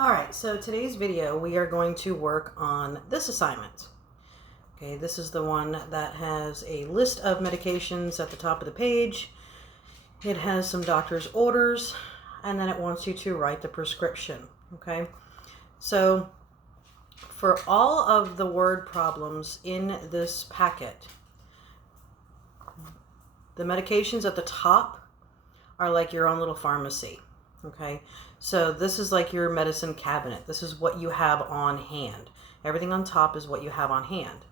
Alright, so today's video we are going to work on this assignment. Okay, this is the one that has a list of medications at the top of the page. It has some doctor's orders, and then it wants you to write the prescription. Okay, so for all of the word problems in this packet, the medications at the top are like your own little pharmacy. Okay, so this is like your medicine cabinet. This is what you have on hand. Everything on top is what you have on hand.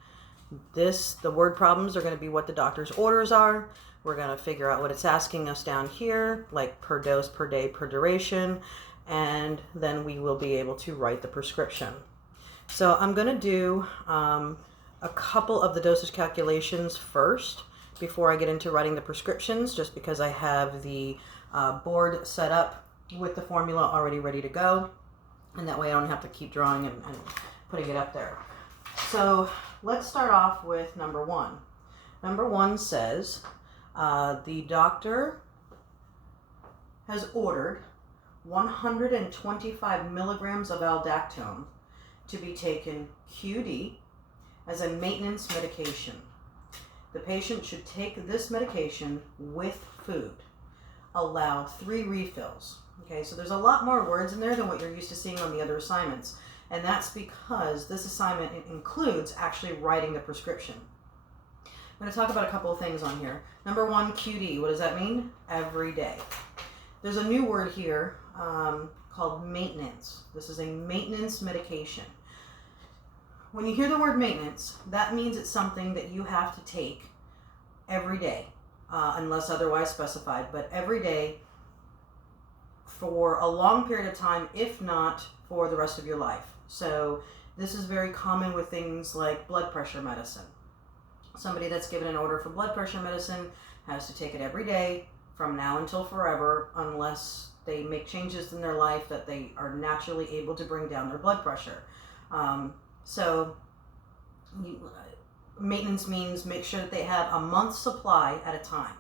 The word problems are going to be what the doctor's orders are. We're going to figure out what it's asking us down here, like per dose, per day, per duration, and then we will be able to write the prescription. So I'm going to do a couple of the dosage calculations first before I get into writing the prescriptions, just because I have the board set up with the formula already ready to go, and that way I don't have to keep drawing and putting it up there. So let's start off with number one. Number one says the doctor has ordered 125 milligrams of aldactone to be taken QD as a maintenance medication. The patient should take this medication with food. Allow 3 refills. Okay, so there's a lot more words in there than what you're used to seeing on the other assignments. And that's because this assignment includes actually writing the prescription. I'm going to talk about a couple of things on here. Number one, QD. What does that mean? Every day. There's a new word here called maintenance. This is a maintenance medication. When you hear the word maintenance, that means it's something that you have to take every day, unless otherwise specified, but every day for a long period of time, if not for the rest of your life. So this is very common with things like blood pressure medicine. Somebody that's given an order for blood pressure medicine has to take it every day from now until forever, unless they make changes in their life that they are naturally able to bring down their blood pressure. Maintenance means make sure that they have a month's supply at a time.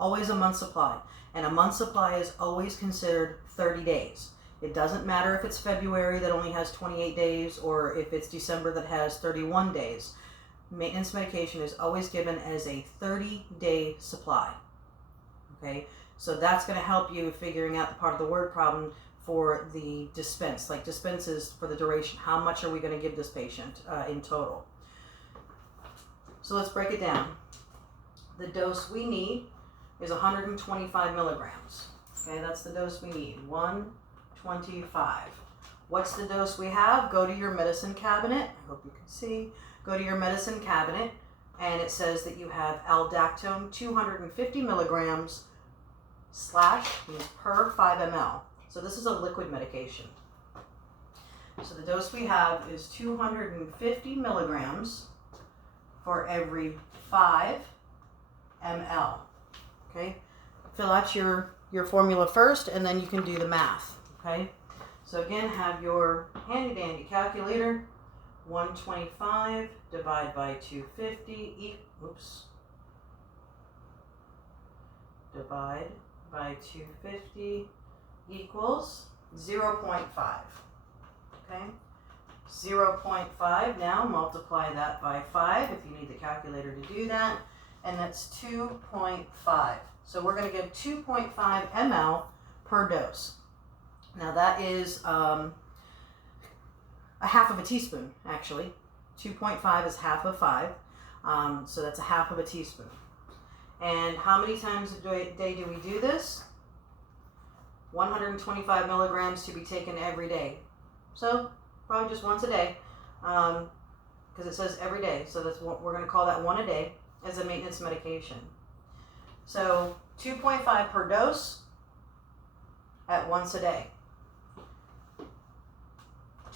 Always a month's supply. And a month's supply is always considered 30 days. It doesn't matter if it's February that only has 28 days or if it's December that has 31 days. Maintenance medication is always given as a 30-day supply. Okay, so that's going to help you figuring out the part of the word problem for the dispense. Like dispense is for the duration. How much are we going to give this patient in total? So let's break it down. The dose we need is 125 milligrams. Okay, that's the dose we need, 125. What's the dose we have? Go to your medicine cabinet. I hope you can see. Go to your medicine cabinet, and it says that you have aldactone 250 milligrams means per 5 ml. So this is a liquid medication. So the dose we have is 250 milligrams for every 5 ml. Okay, fill out your formula first, and then you can do the math. Okay, so again, have your handy dandy calculator. 125 divided by 250 divide by 250 equals 0.5. Okay, 0.5. Now multiply that by 5 if you need the calculator to do that, and that's 2.5. So we're going to give 2.5 ml per dose. Now that is a half of a teaspoon, actually. 2.5 is half of 5, so that's a half of a teaspoon. And how many times a day do we do this? 125 milligrams to be taken every day. So probably just once a day, because it says every day. So that's what we're going to call that one a day as a maintenance medication. So 2.5 per dose at once a day.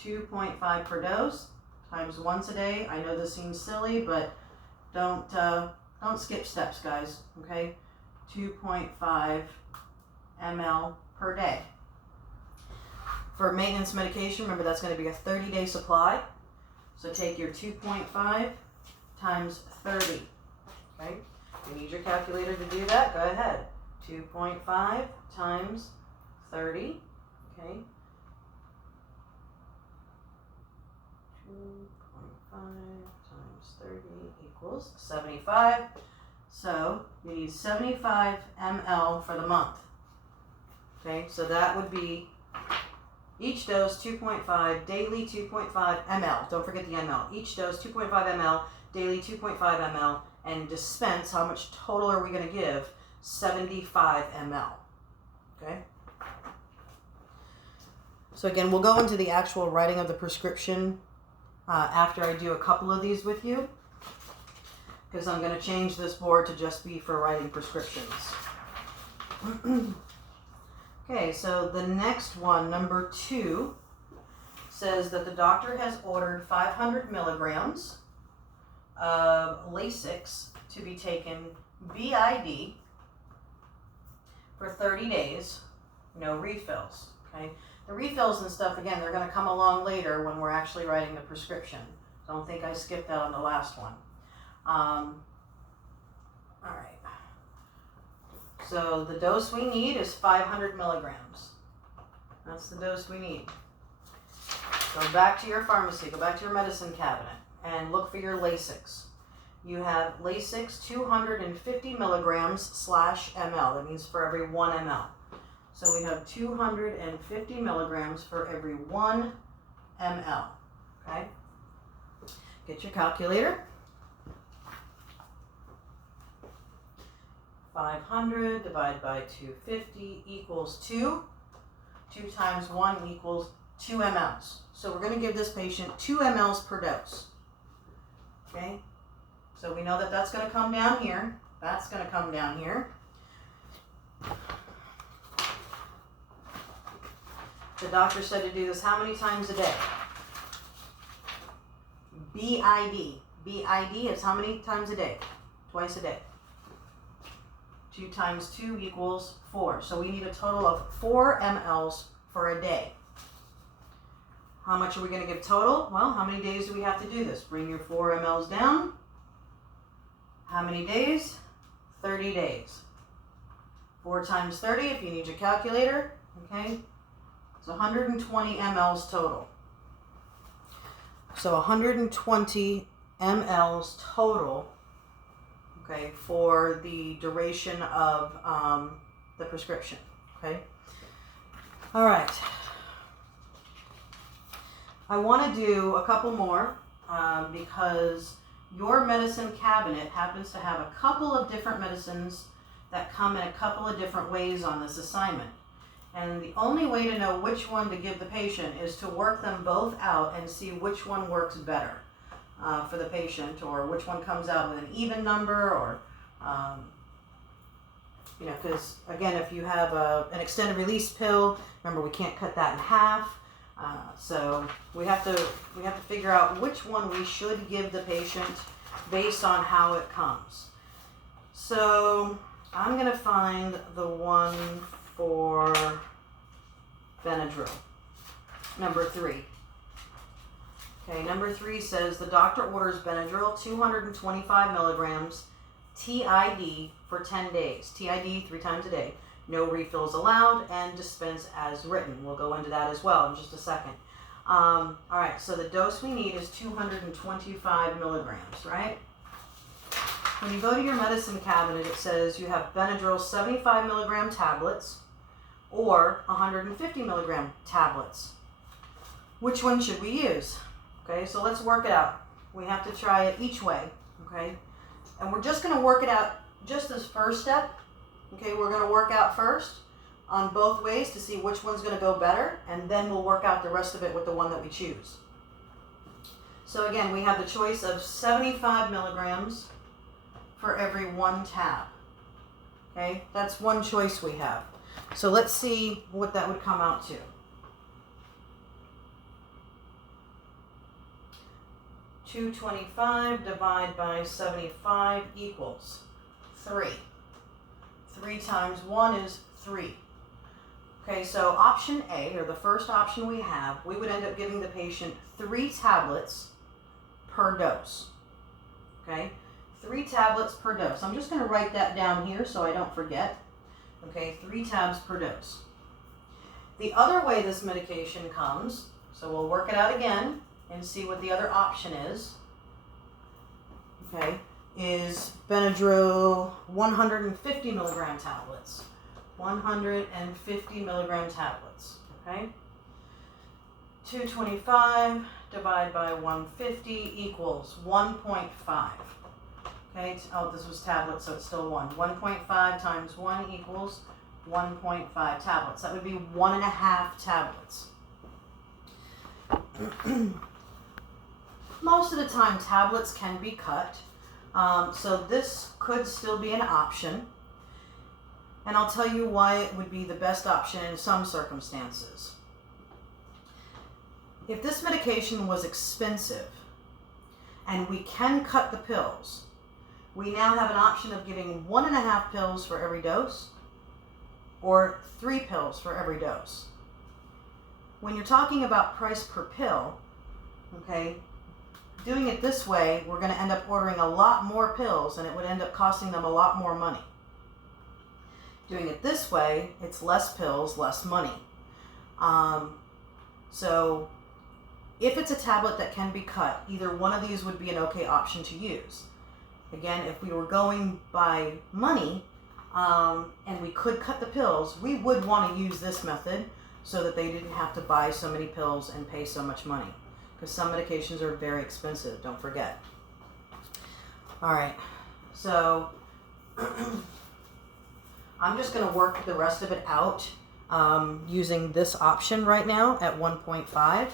2.5 per dose times once a day. I know this seems silly, but don't skip steps, guys. Okay, 2.5 ml per day. For maintenance medication, remember that's going to be a 30-day supply. So take your 2.5 times 30. Okay, you need your calculator to do that. Go ahead. 2.5 times 30. Okay, 2.5 times 30 equals 75. So you need 75 ml for the month. Okay, so that would be each dose 2.5, daily 2.5 ml. Don't forget the ml. Each dose 2.5 ml, daily 2.5 ml, and dispense, how much total are we going to give? 75 ml. Okay? So again, we'll go into the actual writing of the prescription after I do a couple of these with you, because I'm going to change this board to just be for writing prescriptions. Okay, so the next one, number 2, says that the doctor has ordered 500 milligrams of Lasix to be taken BID for 30 days, no refills. Okay, the refills and stuff, again, they're going to come along later when we're actually writing the prescription. Don't think I skipped that on the last one. All right. So the dose we need is 500 milligrams. That's the dose we need. Go back to your pharmacy, go back to your medicine cabinet, and look for your Lasix. You have Lasix 250 milligrams / ml. That means for every 1 ml. So we have 250 milligrams for every 1 ml. Okay? Get your calculator. 500 divided by 250 equals 2. 2 times 1 equals 2 mLs. So we're going to give this patient 2 mLs per dose. Okay? So we know that that's going to come down here. That's going to come down here. The doctor said to do this how many times a day? BID. BID is how many times a day? Twice a day. 2 times 2 equals 4. So we need a total of 4 mLs for a day. How much are we going to give total? Well, how many days do we have to do this? Bring your 4 mLs down. How many days? 30 days. 4 times 30, if you need your calculator, okay? It's 120 mLs total. So 120 mLs total, okay, for the duration of the prescription, okay? All right. I want to do a couple more because your medicine cabinet happens to have a couple of different medicines that come in a couple of different ways on this assignment. And the only way to know which one to give the patient is to work them both out and see which one works better for the patient, or which one comes out with an even number, or, you know, because again, if you have an extended release pill, remember we can't cut that in half. So we have to figure out which one we should give the patient based on how it comes. So I'm going to find the one for Benadryl, number 3. Okay, number 3 says the doctor orders Benadryl 225 milligrams TID for 10 days. TID 3 times a day. No refills allowed, and dispense as written. We'll go into that as well in just a second. All right, so the dose we need is 225 milligrams, right? When you go to your medicine cabinet, it says you have Benadryl 75 milligram tablets or 150 milligram tablets. Which one should we use? Okay, so let's work it out. We have to try it each way, okay? And we're just going to work it out just as first step. Okay, we're going to work out first on both ways to see which one's going to go better, and then we'll work out the rest of it with the one that we choose. So again, we have the choice of 75 milligrams for every 1 tab. Okay, that's one choice we have. So let's see what that would come out to. 225 divided by 75 equals 3. 3 times 1 is 3. Okay, so option A, or the first option we have, we would end up giving the patient 3 tablets per dose. Okay, 3 tablets per dose. I'm just going to write that down here so I don't forget. Okay, 3 tabs per dose. The other way this medication comes, so we'll work it out again. and see what the other option is. Okay, is Benadryl 150 milligram tablets. 150 milligram tablets. Okay, 225 divided by 150 equals 1.5. Okay, oh, this was tablets, so it's still 1. 1.5 times 1 equals 1.5 tablets. That would be 1.5 tablets. Most of the time, tablets can be cut, so this could still be an option. And I'll tell you why it would be the best option in some circumstances. If this medication was expensive and we can cut the pills, we now have an option of giving 1.5 pills for every dose or 3 pills for every dose. When you're talking about price per pill, okay, doing it this way, we're going to end up ordering a lot more pills and it would end up costing them a lot more money. Doing it this way, it's less pills, less money. So if it's a tablet that can be cut, either one of these would be an okay option to use. Again, if we were going by money and we could cut the pills, we would want to use this method so that they didn't have to buy so many pills and pay so much money. Because some medications are very expensive, don't forget. All right, so I'm just going to work the rest of it out using this option right now at 1.5.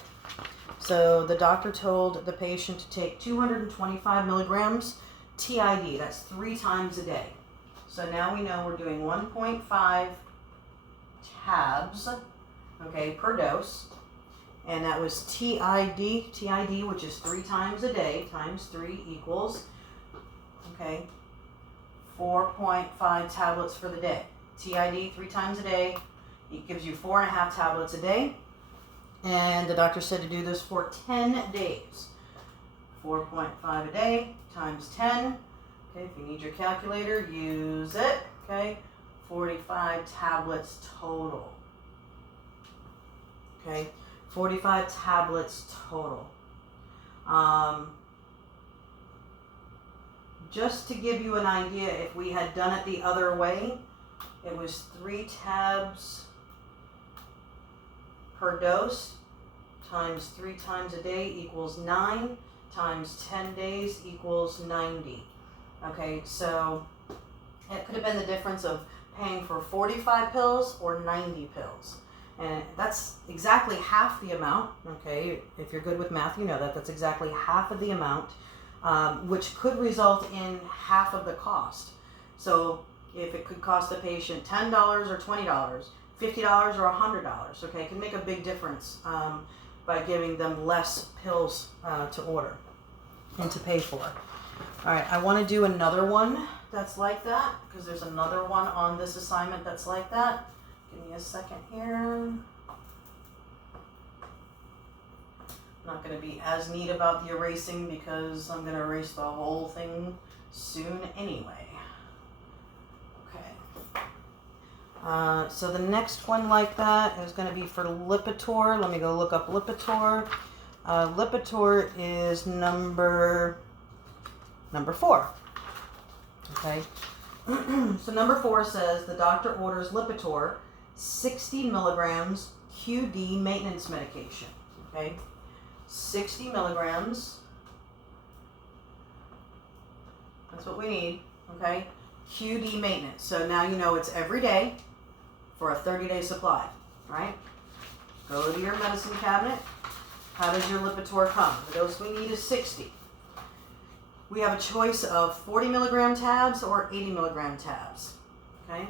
So the doctor told the patient to take 225 milligrams TID. That's 3 times a day. So now we know we're doing 1.5 tabs, okay, per dose. And that was TID, which is 3 times a day, times 3 equals, okay, 4.5 tablets for the day. TID 3 times a day, it gives you 4.5 tablets a day. And the doctor said to do this for 10 days. 4.5 a day times 10. Okay, if you need your calculator, use it. Okay, 45 tablets total. Okay, 45 tablets total. Just to give you an idea, if we had done it the other way, it was 3 tabs per dose times 3 times a day equals 9 times 10 days equals 90. Okay, so it could have been the difference of paying for 45 pills or 90 pills. And that's exactly half the amount, okay? If you're good with math, you know that. That's exactly half of the amount, which could result in half of the cost. So if it could cost the patient $10 or $20, $50 or $100, okay? It can make a big difference by giving them less pills to order and to pay for. All right, I want to do another one that's like that because there's another one on this assignment that's like that. Give me a second here. I'm not going to be as neat about the erasing because I'm going to erase the whole thing soon anyway. Okay. So the next one like that is going to be for Lipitor. Let me go look up Lipitor. Lipitor is number 4. Okay. So number 4 says the doctor orders Lipitor 60 milligrams QD maintenance medication. Okay. 60 milligrams. That's what we need. Okay. QD maintenance. So now you know it's every day for a 30-day supply. Right? Go to your medicine cabinet. How does your Lipitor come? The dose we need is 60. We have a choice of 40 milligram tabs or 80 milligram tabs. Okay?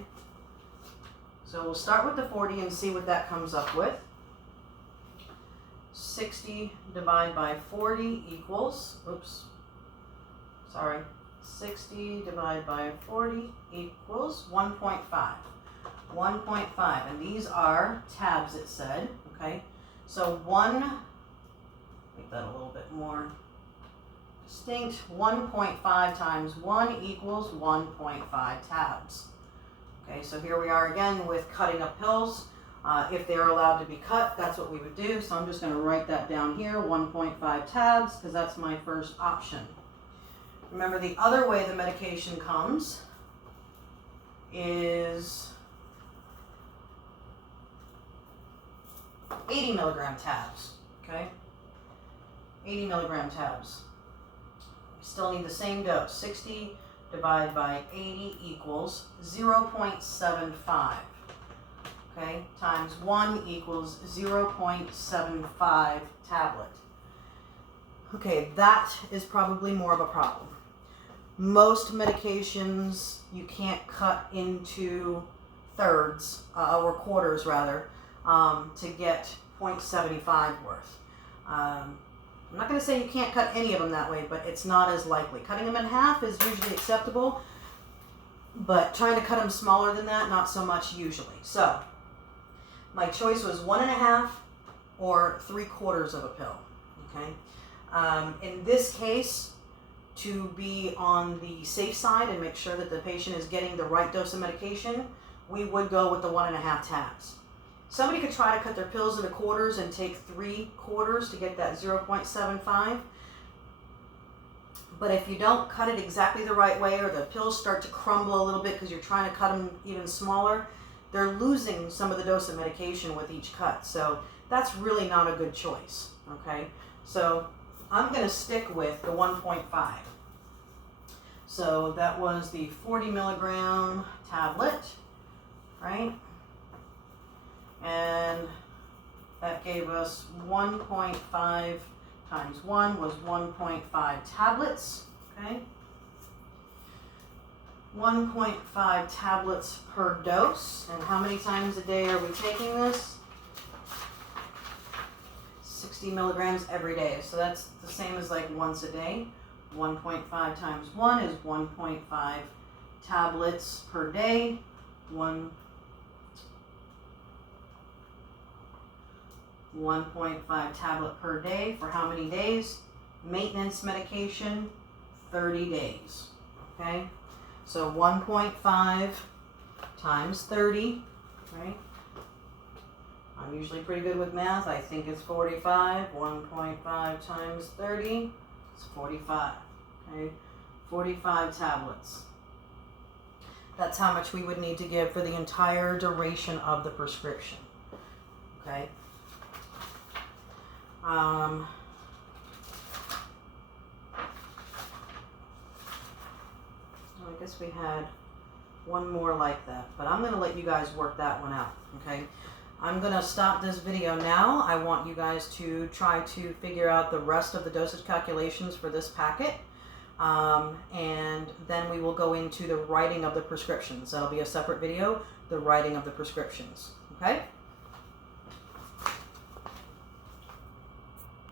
So we'll start with the 40 and see what that comes up with. 60 divided by 40 equals, 60 divided by 40 equals 1.5. 1.5, and these are tabs, it said. Okay? So make that a little bit more distinct. 1.5 times 1 equals 1.5 tabs. Okay, so here we are again with cutting up pills. If they're allowed to be cut, that's what we would do. So I'm just going to write that down here, 1.5 tabs, because that's my first option. Remember, the other way the medication comes is 80 milligram tabs, okay? 80 milligram tabs. We still need the same dose. 60 divided by 80 equals 0.75, okay? Times 1 equals 0.75 tablet. Okay, that is probably more of a problem. Most medications you can't cut into thirds, or quarters rather, to get 0.75 worth. I'm not going to say you can't cut any of them that way, but it's not as likely. Cutting them in half is usually acceptable, but trying to cut them smaller than that, not so much usually. So, my choice was 1.5 or 3/4 of a pill, okay? In this case, to be on the safe side and make sure that the patient is getting the right dose of medication, we would go with the 1.5 tabs. Somebody could try to cut their pills into quarters and take 3/4 to get that 0.75. But if you don't cut it exactly the right way, or the pills start to crumble a little bit because you're trying to cut them even smaller, they're losing some of the dose of medication with each cut. So that's really not a good choice, okay? So I'm going to stick with the 1.5. So that was the 40 milligram tablet, right? And that gave us 1.5 times 1 was 1.5 tablets, okay? 1.5 tablets per dose. And how many times a day are we taking this? 60 milligrams every day. So that's the same as like once a day. 1.5 times 1 is 1.5 tablets per day. 1.5 tablet per day for how many days? Maintenance medication, 30 days. Okay? So 1.5 times 30, right? I'm usually pretty good with math. I think it's 45. 1.5 times 30 is 45. Okay? 45 tablets. That's how much we would need to give for the entire duration of the prescription. Okay? I guess we had one more like that, but I'm going to let you guys work that one out, okay? I'm going to stop this video now. I want you guys to try to figure out the rest of the dosage calculations for this packet, and then we will go into the writing of the prescriptions. That'll be a separate video, the writing of the prescriptions, okay?